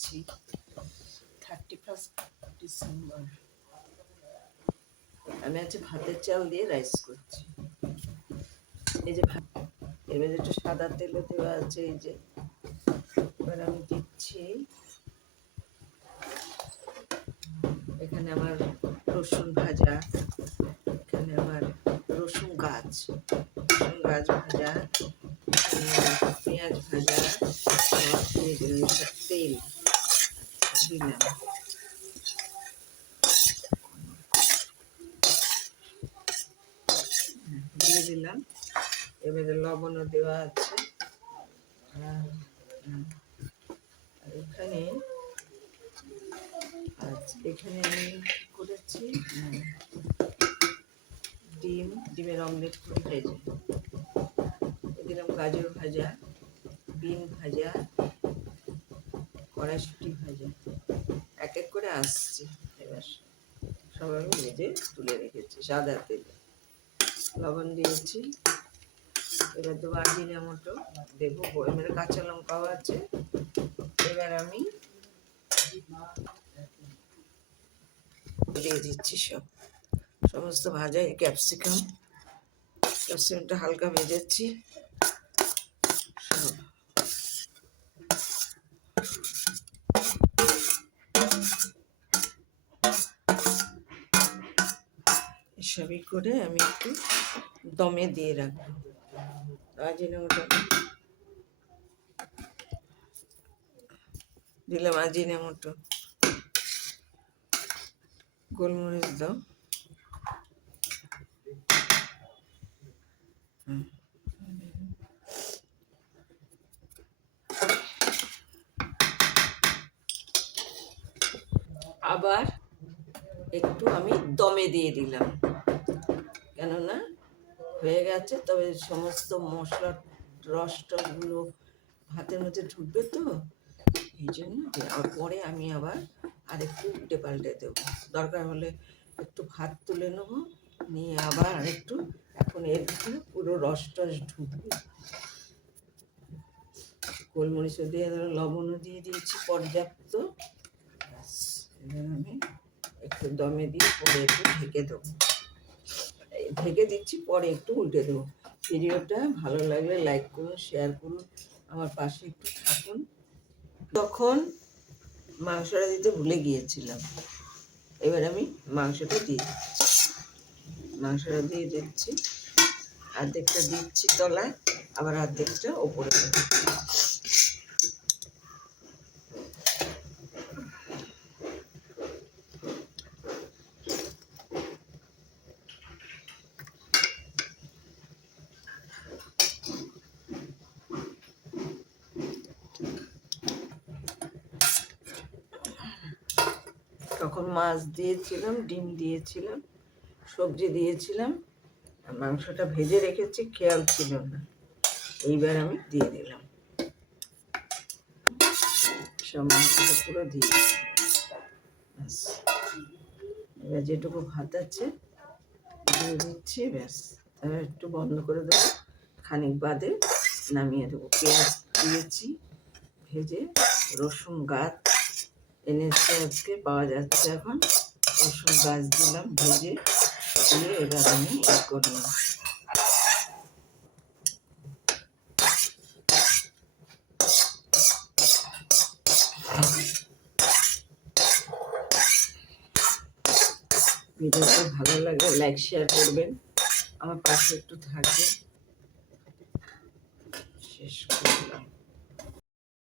দিচ্ছি 31 ডিসেম্বর। আমি আজকে ভাতের চাল দিয়ে রাইস করছি। এই যে এবার একটু সাদা তেলও দেওয়া আছে। এই যে এবার আমি দিচ্ছি এখানে আমার রসুন ভাজা, এখানে আমার রসুন গাছ ভাজা, পেঁয়াজ ভাজা, তেল দিলাম, দিয়ে দিলাম। এবারে লবণও দেওয়া আছে। আর এখানে এখানে আমি করেছি ডিমের অমলেট করে ভেজে দিলাম, গাজর ভাজা, বিন ভাজা, কড়াইশুঁটি ভাজা, এক এক করে আসছে। এবার সব আমি ভেজে তুলে রেখেছি সাদা তেলে, লবণ দিয়েছি। এবার দেবো আজিনামোটো, দেবো এবার কাঁচা লঙ্কাও আছে। এবার আমি দিয়ে দিচ্ছি সমস্ত ভাজা। ক্যাপসিকামটা হালকা ভেজেছি সব। এসবই করে আমি একটু দমে দিয়ে রাখবো। আজিনামোটো দিলাম, আজিনামোটো, গোলমরিচ দাও, আবার একটু আমি দমে দিয়ে দিলাম, কেননা হয়ে গেছে। তবে সমস্ত মশলার রসটসগুলো ভাতের মধ্যে ঢুকবে, তো এই জন্য। আর পরে আমি আবার আরেকটু উল্টে পাল্টে দেবো, দরকার হলে একটু ভাত তুলে নেবো, নিয়ে আবার আরেকটু। এখন এর ভিতরে পুরো রসটস ঢুকবে। গোলমরিচও দিয়ে লবণও দিয়ে দিয়েছি পর্যাপ্ত। এবার আমি একটু দমে দিয়ে পরে একটু ঢেকে দেবো, ঢেকে দিচ্ছি, পরে একটু উল্টে দেবো। ভিডিওটা ভালো লাগলে লাইক করুন, শেয়ার করুন, আমার পাশে একটু থাকুন। তখন মাংসটা দিতে ভুলে গিয়েছিলাম। এবার আমি মাংসটা দিয়ে দিচ্ছি, অর্ধেকটা দিচ্ছি তলায়, আবার অর্ধেকটা ওপরে। তখন মাছ দিয়েছিলাম, ডিম দিয়েছিলাম, সবজি দিয়েছিলাম, মাংসটা ভেজে রেখেছি, খেয়াল ছিল না। এইবার আমি দিয়ে দিলাম সব, মাংসটা পুরো দিয়ে দিলাম। এবার যেটুকু ভাত আছে দিয়ে দিচ্ছি, ব্যাস। তারপর একটু বন্ধ করে দেবো, খানিক বাদে নামিয়ে দেবো। পেঁয়াজ দিয়েছি ভেজে, রসুন গাছ এনেছে আজকে, পাওয়া যাচ্ছে এখন, রসুন গাছ দিলাম ভেজে, দিয়ে এবার আমি করলাম। ভিডিওটা ভালো লাগলে লাইক শেয়ার করবেন, আমার পাশে একটু থাকবেন। শেষ করলাম।